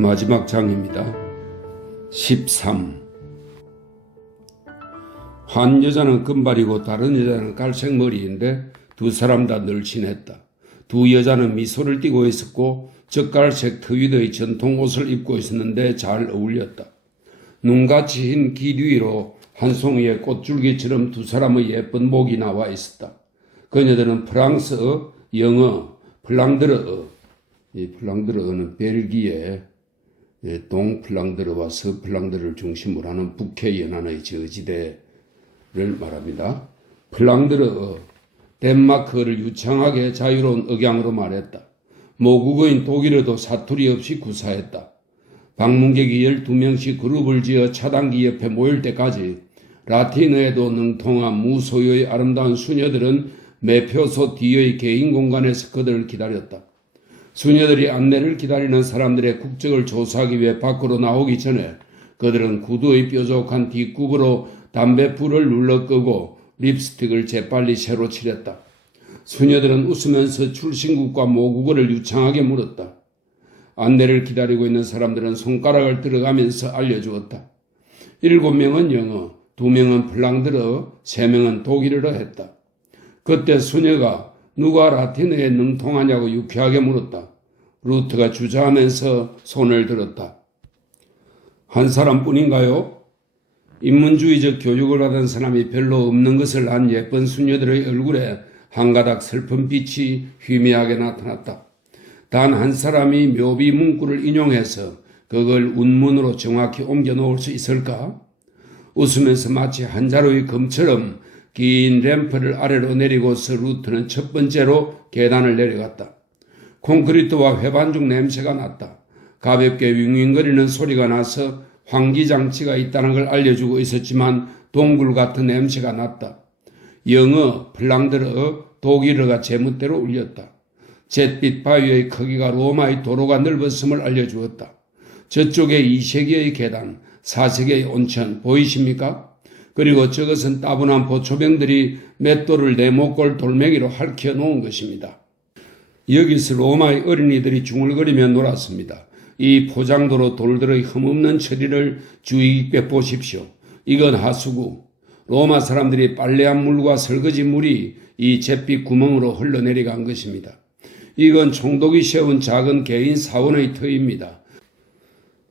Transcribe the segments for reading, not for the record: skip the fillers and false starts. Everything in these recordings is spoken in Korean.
마지막 장입니다. 13. 한 여자는 금발이고 다른 여자는 갈색 머리인데 두 사람 다 늘씬했다. 두 여자는 미소를 띠고 있었고 젓갈색 트위드의 전통 옷을 입고 있었는데 잘 어울렸다. 눈같이 흰 길 위로 한 송이의 꽃줄기처럼 두 사람의 예쁜 목이 나와 있었다. 그녀들은 프랑스어, 영어, 플랑드르어, 이 플랑드르어는 벨기에 동플랑드르와 서플랑드르를 중심으로 하는 북해 연안의 저지대를 말합니다. 플랑드르어, 덴마크어를 유창하게 자유로운 억양으로 말했다. 모국어인 독일어도 사투리 없이 구사했다. 방문객이 12명씩 그룹을 지어 차단기 옆에 모일 때까지 라틴어에도 능통한 무소유의 아름다운 수녀들은 매표소 뒤의 개인 공간에서 그들을 기다렸다. 수녀들이 안내를 기다리는 사람들의 국적을 조사하기 위해 밖으로 나오기 전에 그들은 구두의 뾰족한 뒷굽으로 담뱃불을 눌러 끄고 립스틱을 재빨리 새로 칠했다. 수녀들은 웃으면서 출신국과 모국어를 유창하게 물었다. 안내를 기다리고 있는 사람들은 손가락을 들어가면서 알려주었다. 7명은 영어, 2명은 플랑드르어, 3명은 독일어로 했다. 그때 수녀가 누가 라틴어에 능통하냐고 유쾌하게 물었다. 루트가 주저하면서 손을 들었다. 한 사람뿐인가요? 인문주의적 교육을 받은 사람이 별로 없는 것을 안 예쁜 수녀들의 얼굴에 한 가닥 슬픈 빛이 희미하게 나타났다. 단 한 사람이 묘비 문구를 인용해서 그걸 운문으로 정확히 옮겨 놓을 수 있을까? 웃으면서 마치 한 자루의 금처럼 긴 램프를 아래로 내리고서 루트는 첫 번째로 계단을 내려갔다. 콘크리트와 회반죽 냄새가 났다. 가볍게 윙윙거리는 소리가 나서 환기장치가 있다는 걸 알려주고 있었지만 동굴 같은 냄새가 났다. 영어, 플랑드르어, 독일어가 제멋대로 울렸다. 잿빛 바위의 크기가 로마의 도로가 넓었음을 알려주었다. 저쪽에 2세기의 계단, 4세기의 온천 보이십니까? 그리고 저것은 따분한 보초병들이 맷돌을 내 목골 돌멩이로 핥혀 놓은 것입니다. 여기서 로마의 어린이들이 중얼거리며 놀았습니다. 이 포장도로 돌들의 흠없는 처리를 주의 깊게 보십시오. 이건 하수구. 로마 사람들이 빨래한 물과 설거지 물이 이 잿빛 구멍으로 흘러내려간 것입니다. 이건 총독이 세운 작은 개인 사원의 터입니다.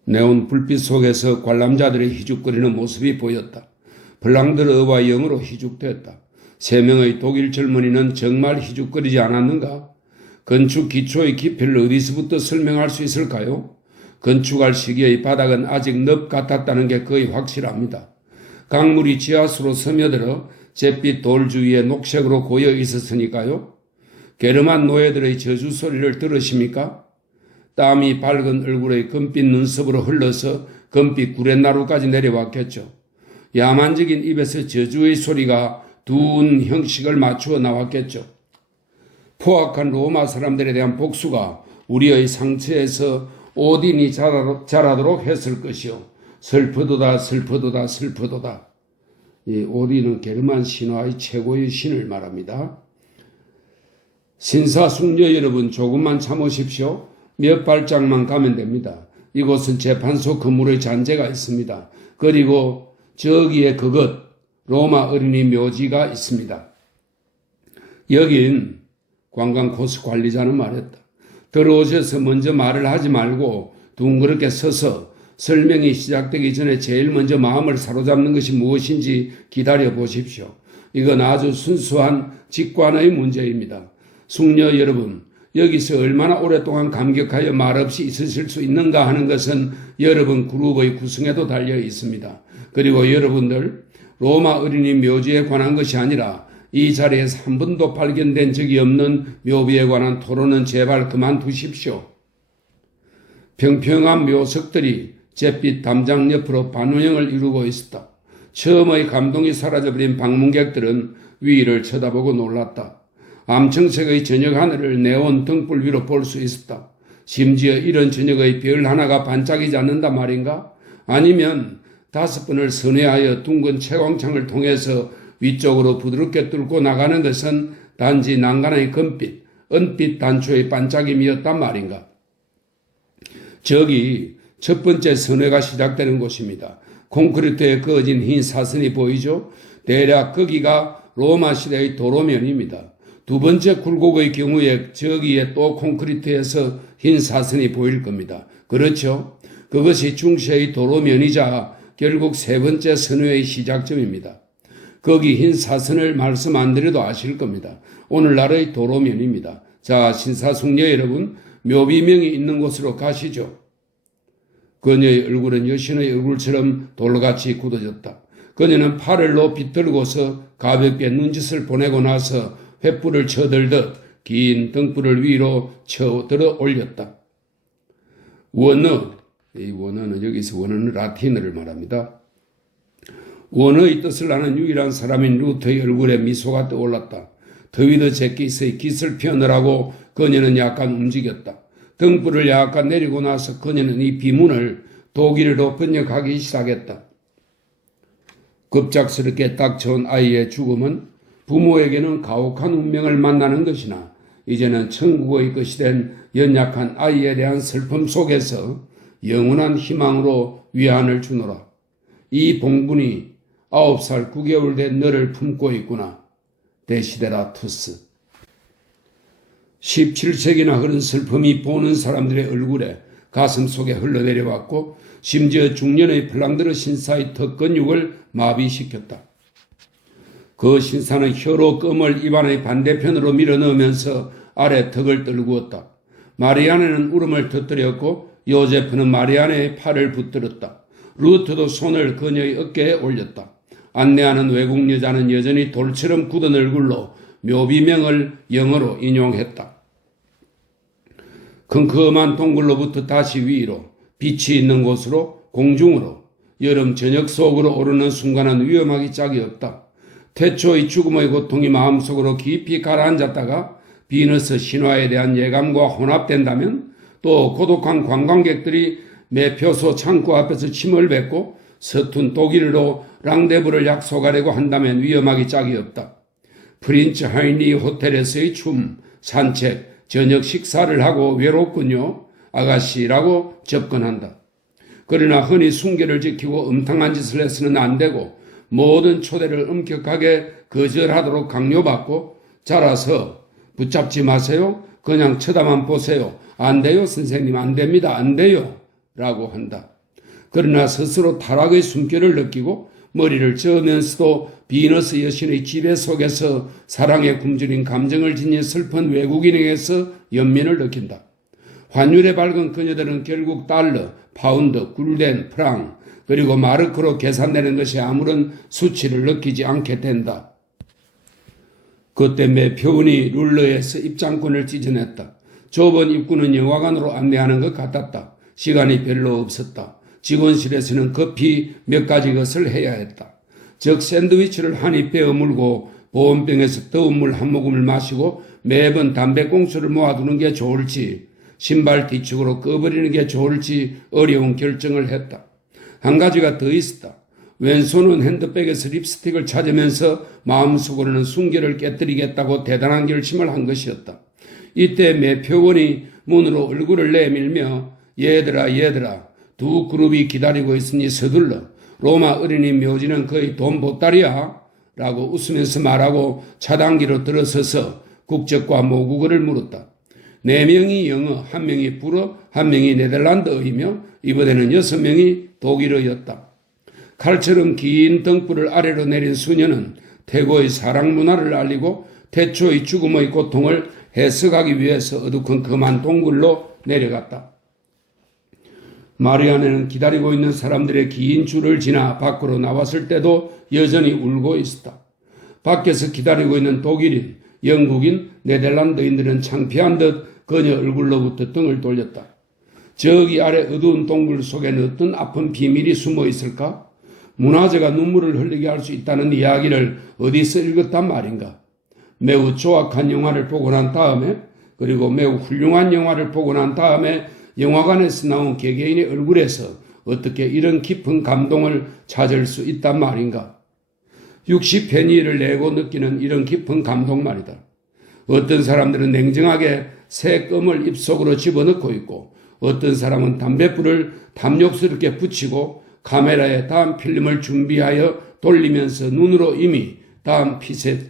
네온 불빛 속에서 관람자들의 희죽거리는 모습이 보였다. 플랑드르어와 영어로 희죽됐다. 3명의 독일 젊은이는 정말 희죽거리지 않았는가? 건축 기초의 깊이를 어디서부터 설명할 수 있을까요? 건축할 시기의 바닥은 아직 늪 같았다는 게 거의 확실합니다. 강물이 지하수로 스며들어 잿빛 돌 주위에 녹색으로 고여 있었으니까요. 게르만 노예들의 저주 소리를 들으십니까? 땀이 밝은 얼굴의 금빛 눈썹으로 흘러서 금빛 구렛나루까지 내려왔겠죠. 야만적인 입에서 저주의 소리가 둔 형식을 맞추어 나왔겠죠. 포악한 로마 사람들에 대한 복수가 우리의 상처에서 오딘이 자라도록 했을 것이요. 슬프도다 슬프도다 슬프도다. 이 오딘은 게르만 신화의 최고의 신을 말합니다. 신사숙녀 여러분, 조금만 참으십시오. 몇 발짝만 가면 됩니다. 이곳은 재판소 건물의 잔재가 있습니다. 그리고 저기에 그것, 로마 어린이 묘지가 있습니다. 여긴 관광 코스 관리자는 말했다. 들어오셔서 먼저 말을 하지 말고 둥그렇게 서서 설명이 시작되기 전에 제일 먼저 마음을 사로잡는 것이 무엇인지 기다려 보십시오. 이건 아주 순수한 직관의 문제입니다. 숙녀 여러분, 여기서 얼마나 오랫동안 감격하여 말없이 있으실 수 있는가 하는 것은 여러분 그룹의 구성에도 달려 있습니다. 그리고 여러분들, 로마 어린이 묘지에 관한 것이 아니라 이 자리에서 한 번도 발견된 적이 없는 묘비에 관한 토론은 제발 그만두십시오. 평평한 묘석들이 잿빛 담장 옆으로 반운형을 이루고 있었다. 처음의 감동이 사라져버린 방문객들은 위를 쳐다보고 놀랐다. 암청색의 저녁 하늘을 네온 등불 위로 볼 수 있었다. 심지어 이런 저녁의 별 하나가 반짝이지 않는다 말인가? 아니면 5번을 선회하여 둥근 채광창을 통해서 위쪽으로 부드럽게 뚫고 나가는 것은 단지 난간의 금빛, 은빛 단추의 반짝임이었단 말인가? 저기 첫 번째 선회가 시작되는 곳입니다. 콘크리트에 그어진 흰 사선이 보이죠? 대략 거기가 로마 시대의 도로면입니다. 두 번째 굴곡의 경우에 저기에 또 콘크리트에서 흰 사선이 보일 겁니다. 그렇죠? 그것이 중세의 도로면이자 결국 세 번째 선회의 시작점입니다. 거기 흰 사선을 말씀 안 드려도 아실 겁니다. 오늘날의 도로면입니다. 자, 신사숙녀 여러분, 묘비명이 있는 곳으로 가시죠. 그녀의 얼굴은 여신의 얼굴처럼 돌같이 굳어졌다. 그녀는 팔을 높이 들고서 가볍게 눈짓을 보내고 나서 횃불을 쳐들듯 긴 등불을 위로 쳐들어 올렸다. 원어, 이 원어는 여기서 원어는 라틴어를 말합니다. 원어의 뜻을 아는 유일한 사람인 루터의 얼굴에 미소가 떠올랐다. 더위드 제키스의 깃을 펴느라고 그녀는 약간 움직였다. 등불을 약간 내리고 나서 그녀는 이 비문을 독일어로 번역하기 시작했다. 급작스럽게 닥쳐온 아이의 죽음은 부모에게는 가혹한 운명을 만나는 것이나 이제는 천국의 것이 된 연약한 아이에 대한 슬픔 속에서 영원한 희망으로 위안을 주노라. 이 봉분이 9살 9개월 된 너를 품고 있구나. 데시데라투스. 17세기나 흐른 슬픔이 보는 사람들의 얼굴에 가슴 속에 흘러내려왔고 심지어 중년의 플랑드르 신사의 턱 근육을 마비시켰다. 그 신사는 혀로 껌을 입안의 반대편으로 밀어넣으면서 아래 턱을 떨구었다. 마리아네는 울음을 터뜨렸고 요제프는 마리아네의 팔을 붙들었다. 루트도 손을 그녀의 어깨에 올렸다. 안내하는 외국 여자는 여전히 돌처럼 굳은 얼굴로 묘비명을 영어로 인용했다. 컴컴한 동굴로부터 다시 위로, 빛이 있는 곳으로, 공중으로, 여름 저녁 속으로 오르는 순간은 위험하기 짝이 없다. 태초의 죽음의 고통이 마음속으로 깊이 가라앉았다가 비너스 신화에 대한 예감과 혼합된다면 또 고독한 관광객들이 매표소 창고 앞에서 침을 뱉고 서툰 독일어로 랑데부를 약속하려고 한다면 위험하기 짝이 없다. 프린츠 하이니 호텔에서의 춤, 산책, 저녁 식사를 하고 외롭군요. 아가씨라고 접근한다. 그러나 흔히 순결을 지키고 음탕한 짓을 해서는 안 되고 모든 초대를 엄격하게 거절하도록 강요받고 자라서 붙잡지 마세요. 그냥 쳐다만 보세요. 안 돼요 선생님, 안 됩니다. 안 돼요. 라고 한다. 그러나 스스로 타락의 숨결을 느끼고 머리를 저으면서도 비너스 여신의 지배 속에서 사랑에 굶주린 감정을 지닌 슬픈 외국인에게서 연민을 느낀다. 환율에 밝은 그녀들은 결국 달러, 파운드, 굴덴, 프랑, 그리고 마르크로 계산되는 것이 아무런 수치를 느끼지 않게 된다. 그때 매표원이 룰러에서 입장권을 찢어냈다. 좁은 입구는 영화관으로 안내하는 것 같았다. 시간이 별로 없었다. 직원실에서는 급히 몇 가지 것을 해야 했다. 즉 샌드위치를 한 입 베어 물고 보온병에서 뜨거운 물 한 모금을 마시고 매번 담배꽁초를 모아두는 게 좋을지 신발 뒤축으로 꺼버리는 게 좋을지 어려운 결정을 했다. 한 가지가 더 있었다. 왼손은 핸드백에서 립스틱을 찾으면서 마음속으로는 순결을 깨뜨리겠다고 대단한 결심을 한 것이었다. 이때 매표원이 문으로 얼굴을 내밀며 얘들아 두 그룹이 기다리고 있으니 서둘러. 로마 어린이 묘지는 거의 돈 보따리야 라고 웃으면서 말하고 차단기로 들어서서 국적과 모국어를 물었다. 4명이 영어, 1명이 불어, 1명이 네덜란드어이며 이번에는 6명이 독일어였다. 칼처럼 긴 등불을 아래로 내린 수녀는 태고의 사랑 문화를 알리고 태초의 죽음의 고통을 해석하기 위해서 어두컴컴한 동굴로 내려갔다. 마리아네는 기다리고 있는 사람들의 긴 줄을 지나 밖으로 나왔을 때도 여전히 울고 있었다. 밖에서 기다리고 있는 독일인, 영국인, 네덜란드인들은 창피한 듯 그녀 얼굴로부터 등을 돌렸다. 저기 아래 어두운 동굴 속에는 어떤 아픈 비밀이 숨어 있을까? 문화재가 눈물을 흘리게 할 수 있다는 이야기를 어디서 읽었단 말인가? 매우 조악한 영화를 보고 난 다음에 그리고 매우 훌륭한 영화를 보고 난 다음에 영화관에서 나온 개개인의 얼굴에서 어떻게 이런 깊은 감동을 찾을 수 있단 말인가? 60페니를 내고 느끼는 이런 깊은 감동 말이다. 어떤 사람들은 냉정하게 새 껌을 입속으로 집어넣고 있고 어떤 사람은 담뱃불을 탐욕스럽게 붙이고 카메라에 다음 필름을 준비하여 돌리면서 눈으로 이미 다음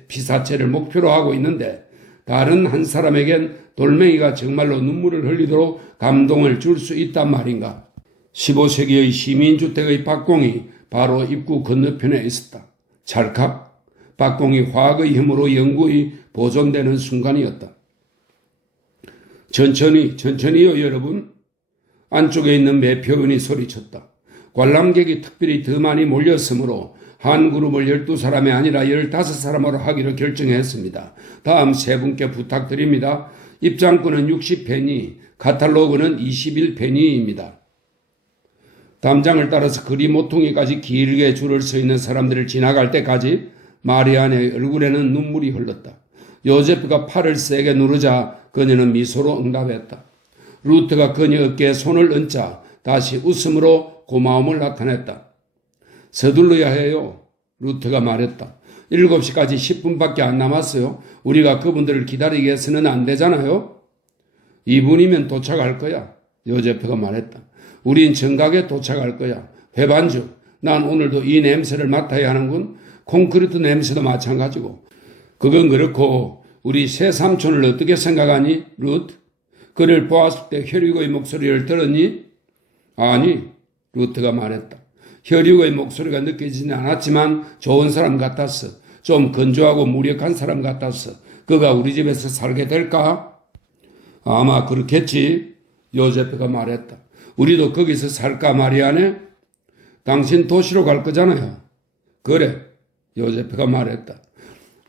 피사체를 목표로 하고 있는데, 다른 한 사람에겐 돌멩이가 정말로 눈물을 흘리도록 감동을 줄 수 있단 말인가. 15세기의 시민주택의 박공이 바로 입구 건너편에 있었다. 찰칵. 박공이 화학의 힘으로 영구히 보존되는 순간이었다. 천천히요 여러분. 안쪽에 있는 매표원이 소리쳤다. 관람객이 특별히 더 많이 몰렸으므로 한 그룹을 12사람이 아니라 15사람으로 하기로 결정했습니다. 다음 세 분께 부탁드립니다. 입장권은 60페니, 카탈로그는 21페니입니다. 담장을 따라서 그리 모퉁이까지 길게 줄을 서 있는 사람들을 지나갈 때까지 마리아네의 얼굴에는 눈물이 흘렀다. 요제프가 팔을 세게 누르자 그녀는 미소로 응답했다. 루트가 그녀 어깨에 손을 얹자 다시 웃음으로 고마움을 나타냈다. 서둘러야 해요. 루트가 말했다. 7시까지 10분밖에 안 남았어요. 우리가 그분들을 기다리게 해서는 안 되잖아요. 2분이면 도착할 거야. 요제프가 말했다. 우린 정각에 도착할 거야. 배반주. 난 오늘도 이 냄새를 맡아야 하는군. 콘크리트 냄새도 마찬가지고. 그건 그렇고 우리 새 삼촌을 어떻게 생각하니? 루트? 그를 보았을 때 혈육의 목소리를 들었니? 아니. 루트가 말했다. 혈육의 목소리가 느껴지지 않았지만 좋은 사람 같았어. 좀 건조하고 무력한 사람 같았어. 그가 우리 집에서 살게 될까? 아마 그렇겠지. 요제프가 말했다. 우리도 거기서 살까 마리아네? 당신 도시로 갈 거잖아요. 그래. 요제프가 말했다.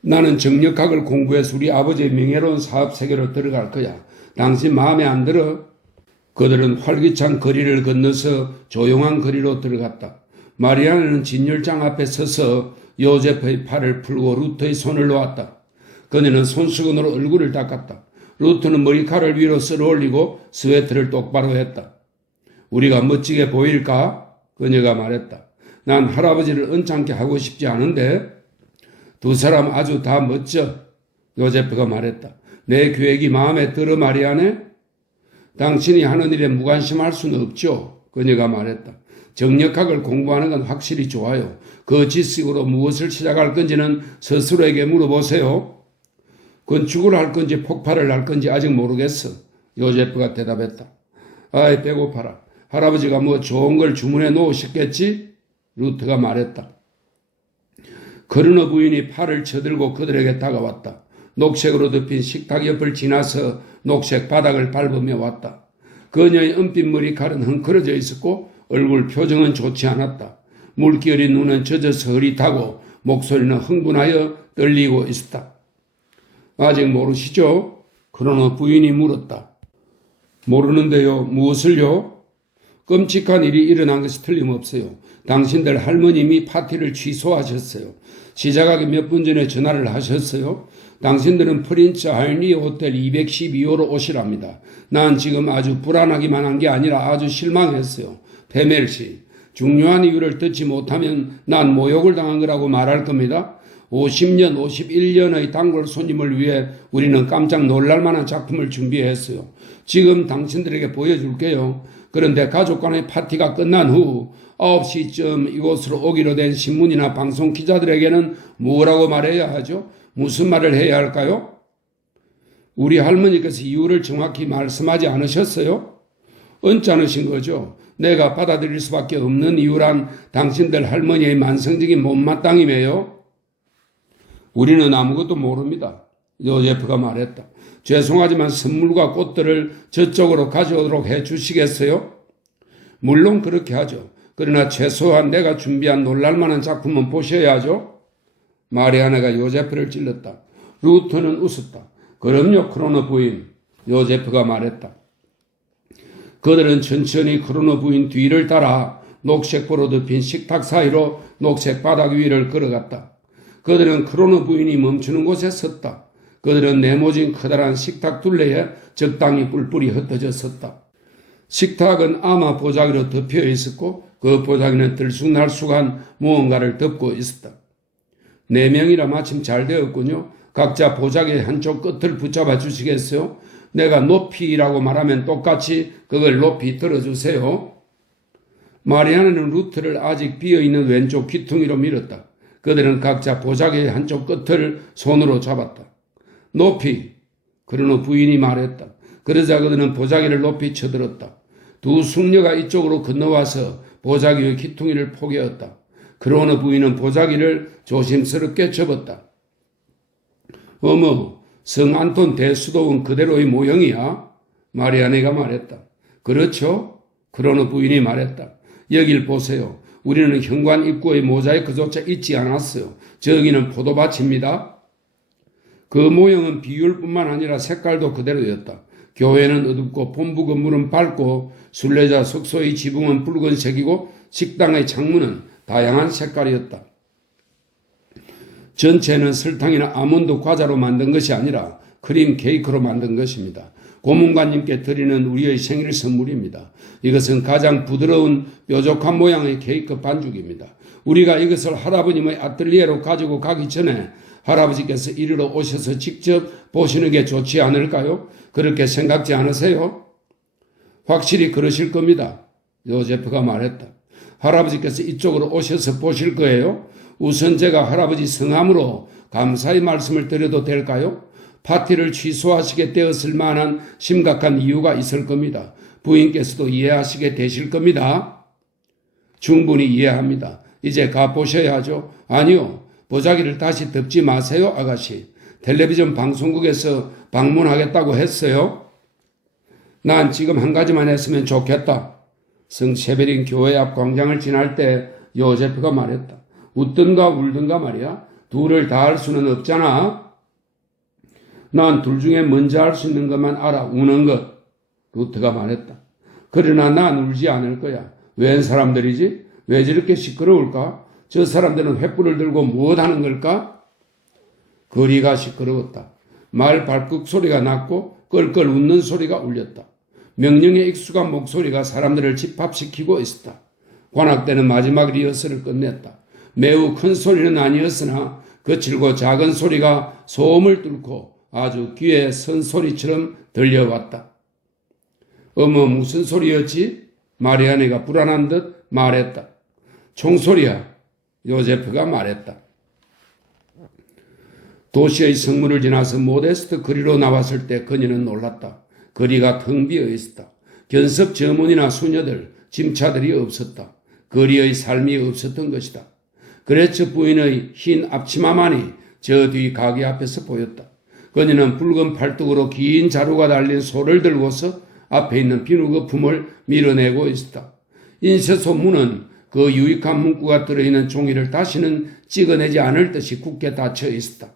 나는 정력학을 공부해서 우리 아버지의 명예로운 사업 세계로 들어갈 거야. 당신 마음에 안 들어? 그들은 활기찬 거리를 건너서 조용한 거리로 들어갔다. 마리아네는 진열장 앞에 서서 요제프의 팔을 풀고 루트의 손을 놓았다. 그녀는 손수건으로 얼굴을 닦았다. 루트는 머리카락을 위로 쓸어올리고 스웨터를 똑바로 했다. 우리가 멋지게 보일까? 그녀가 말했다. 난 할아버지를 언짢게 하고 싶지 않은데. 두 사람 아주 다 멋져. 요제프가 말했다. 내 계획이 마음에 들어 마리아네? 당신이 하는 일에 무관심할 수는 없죠. 그녀가 말했다. 정력학을 공부하는 건 확실히 좋아요. 그 지식으로 무엇을 시작할 건지는 스스로에게 물어보세요. 건축을 할 건지 폭발을 할 건지 아직 모르겠어. 요제프가 대답했다. 아이 배고파라. 할아버지가 뭐 좋은 걸 주문해 놓으셨겠지? 루트가 말했다. 커르너 부인이 팔을 쳐들고 그들에게 다가왔다. 녹색으로 덮인 식탁 옆을 지나서 녹색 바닥을 밟으며 왔다. 그녀의 은빛 머리칼은 헝클어져 있었고 얼굴 표정은 좋지 않았다. 물기 어린 눈은 젖어서 흐릿하고 목소리는 흥분하여 떨리고 있었다. 아직 모르시죠? 커르너 부인이 물었다. 모르는데요. 무엇을요? 끔찍한 일이 일어난 것이 틀림없어요. 당신들 할머님이 파티를 취소하셨어요. 시작하기 몇 분 전에 전화를 하셨어요. 당신들은 프린츠 할리 호텔 212호로 오시랍니다. 난 지금 아주 불안하기만 한 게 아니라 아주 실망했어요. 페멜 씨, 중요한 이유를 듣지 못하면 난 모욕을 당한 거라고 말할 겁니다. 50년, 51년의 단골 손님을 위해 우리는 깜짝 놀랄 만한 작품을 준비했어요. 지금 당신들에게 보여줄게요. 그런데 가족 간의 파티가 끝난 후 9시쯤 이곳으로 오기로 된 신문이나 방송 기자들에게는 뭐라고 말해야 하죠? 무슨 말을 해야 할까요? 우리 할머니께서 이유를 정확히 말씀하지 않으셨어요? 언짢으신 거죠. 내가 받아들일 수밖에 없는 이유란 당신들 할머니의 만성적인 못마땅임이에요. 우리는 아무것도 모릅니다. 요제프가 말했다. 죄송하지만 선물과 꽃들을 저쪽으로 가져오도록 해 주시겠어요? 물론 그렇게 하죠. 그러나 최소한 내가 준비한 놀랄만한 작품은 보셔야죠. 마리아네가 요제프를 찔렀다. 루트는 웃었다. 그럼요, 크로노 부인. 요제프가 말했다. 그들은 천천히 크로노 부인 뒤를 따라 녹색보로 덮인 식탁 사이로 녹색 바닥 위를 걸어갔다. 그들은 크로노 부인이 멈추는 곳에 섰다. 그들은 네모진 커다란 식탁 둘레에 적당히 뿔뿔이 흩어져 섰다. 식탁은 아마 보자기로 덮여 있었고 그 보자기는 들쑥날쑥한 무언가를 덮고 있었다. 4명이라 마침 잘 되었군요. 각자 보자기의 한쪽 끝을 붙잡아 주시겠어요? 내가 높이라고 말하면 똑같이 그걸 높이 들어주세요. 마리아는 루트를 아직 비어있는 왼쪽 귀퉁이로 밀었다. 그들은 각자 보자기의 한쪽 끝을 손으로 잡았다. 높이. 그런 후 부인이 말했다. 그러자 그들은 보자기를 높이 쳐들었다. 두 숙녀가 이쪽으로 건너와서 보자기의 귀퉁이를 포개었다. 그러나 부인은 보자기를 조심스럽게 접었다. 어머, 성 안톤 대수도원 그대로의 모형이야? 마리아네가 말했다. 그렇죠? 그러나 부인이 말했다. 여길 보세요. 우리는 현관 입구의 모자이크조차 잊지 않았어요. 저기는 포도밭입니다. 그 모형은 비율뿐만 아니라 색깔도 그대로였다. 교회는 어둡고 본부 건물은 밝고 순례자 숙소의 지붕은 붉은색이고 식당의 창문은 다양한 색깔이었다. 전체는 설탕이나 아몬드 과자로 만든 것이 아니라 크림 케이크로 만든 것입니다. 고문관님께 드리는 우리의 생일 선물입니다. 이것은 가장 부드러운 뾰족한 모양의 케이크 반죽입니다. 우리가 이것을 할아버님의 아틀리에로 가지고 가기 전에 할아버지께서 이리로 오셔서 직접 보시는 게 좋지 않을까요? 그렇게 생각지 않으세요? 확실히 그러실 겁니다. 요제프가 말했다. 할아버지께서 이쪽으로 오셔서 보실 거예요? 우선 제가 할아버지 성함으로 감사의 말씀을 드려도 될까요? 파티를 취소하시게 되었을 만한 심각한 이유가 있을 겁니다. 부인께서도 이해하시게 되실 겁니다. 충분히 이해합니다. 이제 가보셔야 하죠. 아니요. 보자기를 다시 덮지 마세요, 아가씨. 텔레비전 방송국에서 방문하겠다고 했어요. 난 지금 한 가지만 했으면 좋겠다. 성 세베린 교회 앞 광장을 지날 때 요제프가 말했다. 웃든가 울든가 말이야. 둘을 다 할 수는 없잖아. 난 둘 중에 먼저 할 수 있는 것만 알아. 우는 것. 루트가 말했다. 그러나 난 울지 않을 거야. 웬 사람들이지? 왜 저렇게 시끄러울까? 저 사람들은 횃불을 들고 무엇하는 걸까? 거리가 시끄러웠다. 말 발굽 소리가 났고 껄껄 웃는 소리가 울렸다. 명령에 익숙한 목소리가 사람들을 집합시키고 있었다. 관악대는 마지막 리허설을 끝냈다. 매우 큰 소리는 아니었으나 거칠고 작은 소리가 소음을 뚫고 아주 귀에 선 소리처럼 들려왔다. 어머, 무슨 소리였지? 마리아네가 불안한 듯 말했다. 총소리야. 요제프가 말했다. 도시의 성문을 지나서 모데스트 거리로 나왔을 때 그녀는 놀랐다. 거리가 텅 비어 있었다. 견습 점원이나 수녀들, 짐차들이 없었다. 거리의 삶이 없었던 것이다. 그레츠 부인의 흰 앞치마만이 저 뒤 가게 앞에서 보였다. 그녀는 붉은 팔뚝으로 긴 자루가 달린 소를 들고서 앞에 있는 비누 거품을 밀어내고 있었다. 인쇄소 문은 그 유익한 문구가 들어있는 종이를 다시는 찍어내지 않을 듯이 굳게 닫혀 있었다.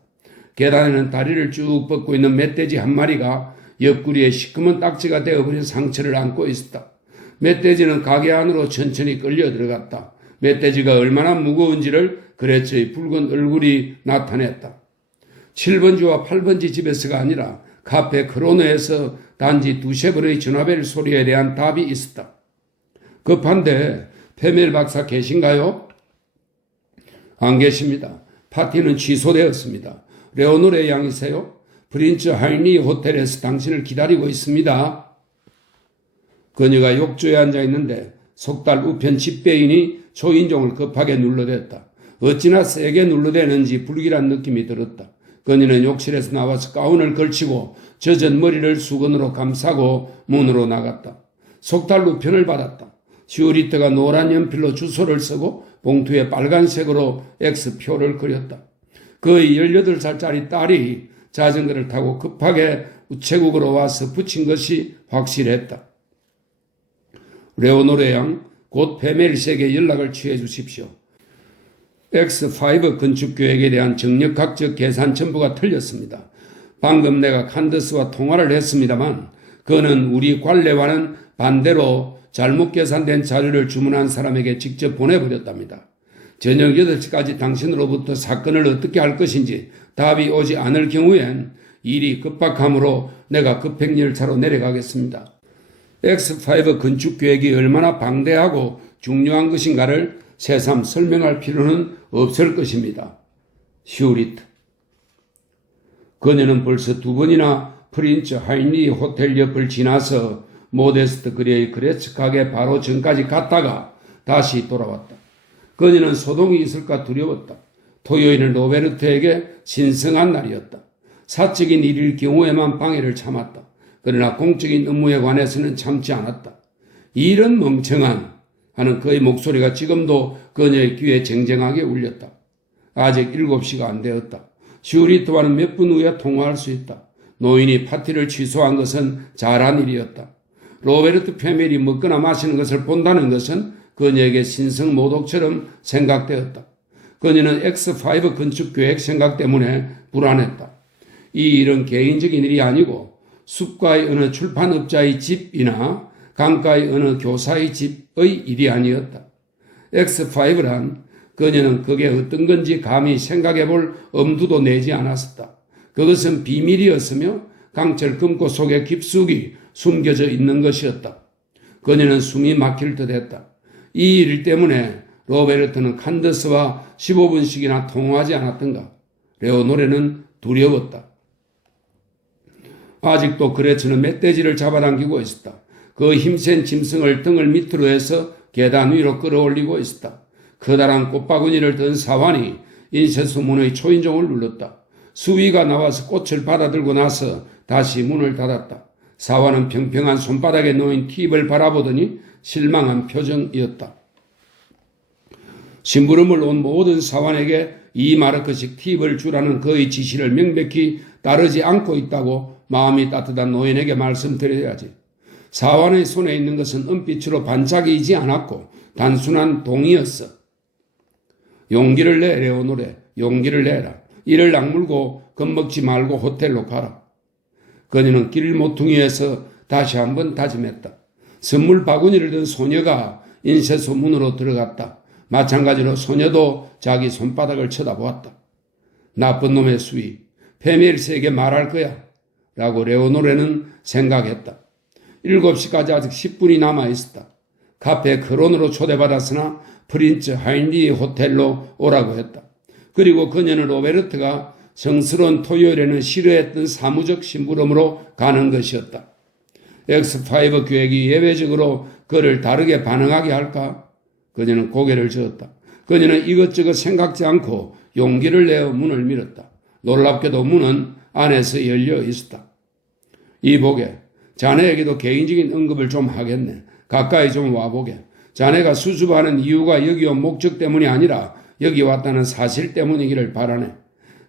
계단에는 다리를 쭉 뻗고 있는 멧돼지 한 마리가 옆구리에 시커먼 딱지가 되어버린 상처를 안고 있었다. 멧돼지는 가게 안으로 천천히 끌려 들어갔다. 멧돼지가 얼마나 무거운지를 그레츠의 붉은 얼굴이 나타냈다. 7번지와 8번지 집에서가 아니라 카페 크로노에서 단지 두세 번의 전화벨 소리에 대한 답이 있었다. 급한데 페멜 박사 계신가요? 안 계십니다. 파티는 취소되었습니다. 레오노레 양이세요? 프린츠 하이니 호텔에서 당신을 기다리고 있습니다. 그녀가 욕조에 앉아있는데 석 달 우편 집배인이 초인종을 급하게 눌러댔다. 어찌나 세게 눌러대는지 불길한 느낌이 들었다. 그녀는 욕실에서 나와서 가운을 걸치고 젖은 머리를 수건으로 감싸고 문으로 나갔다. 석 달 우편을 받았다. 슈리트가 노란 연필로 주소를 쓰고 봉투에 빨간색으로 X표를 그렸다. 그의 18살짜리 딸이 자전거를 타고 급하게 우체국으로 와서 붙인 것이 확실했다. 레오노레 양, 곧 페메리스에게 연락을 취해 주십시오. X5 건축계획에 대한 정력학적 계산 전부가 틀렸습니다. 방금 내가 칸더스와 통화를 했습니다만 그는 우리 관례와는 반대로 잘못 계산된 자료를 주문한 사람에게 직접 보내버렸답니다. 저녁 8시까지 당신으로부터 사건을 어떻게 할 것인지 답이 오지 않을 경우엔 일이 급박하므로 내가 급행열차로 내려가겠습니다. X5 건축계획이 얼마나 방대하고 중요한 것인가를 새삼 설명할 필요는 없을 것입니다. 슈리트. 그녀는 벌써 2번이나 프린츠 하인리 호텔 옆을 지나서 모데스트 그레이 그레츠 가게 바로 전까지 갔다가 다시 돌아왔다. 그녀는 소동이 있을까 두려웠다. 토요일은 로베르트에게 신성한 날이었다. 사적인 일일 경우에만 방해를 참았다. 그러나 공적인 업무에 관해서는 참지 않았다. 이런 멍청한 하는 그의 목소리가 지금도 그녀의 귀에 쟁쟁하게 울렸다. 아직 7시가 안 되었다. 슈리트와는 몇 분 후에 통화할 수 있다. 노인이 파티를 취소한 것은 잘한 일이었다. 로베르트 페멜이 먹거나 마시는 것을 본다는 것은 그녀에게 신성모독처럼 생각되었다. 그녀는 X5 건축 계획 생각 때문에 불안했다. 이 일은 개인적인 일이 아니고 숲가의 어느 출판업자의 집이나 강가의 어느 교사의 집의 일이 아니었다. X5란 그녀는 그게 어떤 건지 감히 생각해 볼 엄두도 내지 않았었다. 그것은 비밀이었으며 강철 금고 속에 깊숙이 숨겨져 있는 것이었다. 그녀는 숨이 막힐 듯했다. 이 일 때문에 로베르트는 칸더스와 15분씩이나 통화하지 않았던가. 레오노레는 두려웠다. 아직도 그레츠는 멧돼지를 잡아당기고 있었다. 그 힘센 짐승을 등을 밑으로 해서 계단 위로 끌어올리고 있었다. 커다란 꽃바구니를 든 사환이 인쇄소 문의 초인종을 눌렀다. 수위가 나와서 꽃을 받아들고 나서 다시 문을 닫았다. 사환은 평평한 손바닥에 놓인 팁을 바라보더니 실망한 표정이었다. 심부름을 온 모든 사환에게 2마르크씩 팁을 주라는 그의 지시를 명백히 따르지 않고 있다고 마음이 따뜻한 노인에게 말씀드려야지. 사환의 손에 있는 것은 은빛으로 반짝이지 않았고 단순한 동이었어. 용기를 내, 레오노레. 용기를 내라. 이를 악물고 겁먹지 말고 호텔로 가라. 그녀는 길 모퉁이에서 다시 한번 다짐했다. 선물 바구니를 든 소녀가 인쇄소 문으로 들어갔다. 마찬가지로 소녀도 자기 손바닥을 쳐다보았다. 나쁜 놈의 수위, 페멜스에게 말할 거야 라고 레오노레는 생각했다. 7시까지 아직 10분이 남아있었다. 카페 크론으로 초대받았으나 프린츠 하인리 호텔로 오라고 했다. 그리고 그녀는 로베르트가 성스러운 토요일에는 싫어했던 사무적 심부름으로 가는 것이었다. X5 계획이 예외적으로 그를 다르게 반응하게 할까? 그녀는 고개를 저었다. 그녀는 이것저것 생각지 않고 용기를 내어 문을 밀었다. 놀랍게도 문은 안에서 열려 있었다. 이보게, 자네에게도 개인적인 언급을 좀 하겠네. 가까이 좀 와보게. 자네가 수줍어하는 이유가 여기 온 목적 때문이 아니라 여기 왔다는 사실 때문이기를 바라네.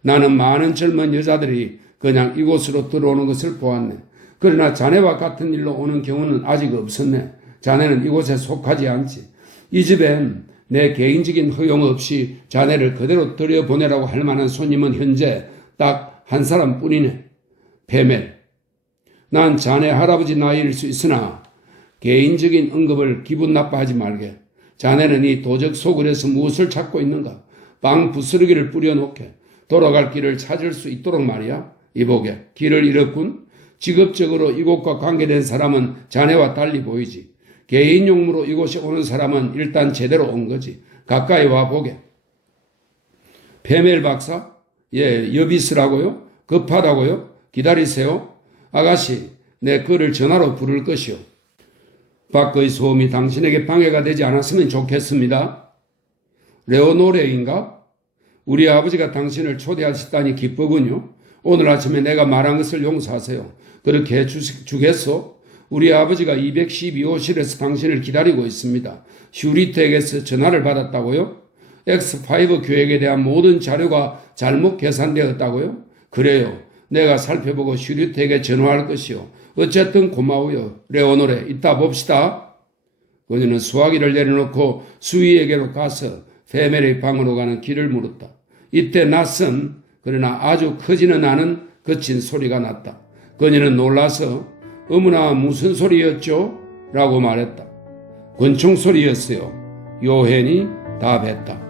나는 많은 젊은 여자들이 그냥 이곳으로 들어오는 것을 보았네. 그러나 자네와 같은 일로 오는 경우는 아직 없었네. 자네는 이곳에 속하지 않지. 이 집엔 내 개인적인 허용 없이 자네를 그대로 들여보내라고 할 만한 손님은 현재 딱 한 사람뿐이네. 페멜. 난 자네 할아버지 나이일 수 있으나 개인적인 언급을 기분 나빠하지 말게. 자네는 이 도적 소굴에서 무엇을 찾고 있는가? 빵 부스러기를 뿌려놓게. 돌아갈 길을 찾을 수 있도록 말이야. 이보게, 길을 잃었군. 직업적으로 이곳과 관계된 사람은 자네와 달리 보이지. 개인 용무로 이곳에 오는 사람은 일단 제대로 온 거지. 가까이 와보게. 페멜 박사? 예, 여비스라고요? 급하다고요? 기다리세요. 아가씨, 내 그를 전화로 부를 것이요. 밖의 소음이 당신에게 방해가 되지 않았으면 좋겠습니다. 레오노레인가? 우리 아버지가 당신을 초대하셨다니 기쁘군요. 오늘 아침에 내가 말한 것을 용서하세요. 그렇게 해주겠소? 우리 아버지가 212호실에서 당신을 기다리고 있습니다. 슈리트에게서 전화를 받았다고요? X5 계획에 대한 모든 자료가 잘못 계산되었다고요? 그래요. 내가 살펴보고 슈리트에게 전화할 것이요. 어쨌든 고마워요. 레오노레, 이따 봅시다. 그녀는 수화기를 내려놓고 수위에게로 가서 페멜의 방으로 가는 길을 물었다. 이때 낯선 그러나 아주 크지는 않은 거친 소리가 났다. 그녀는 놀라서 어머나 무슨 소리였죠? 라고 말했다. 권총 소리였어요. 요헨이 답했다.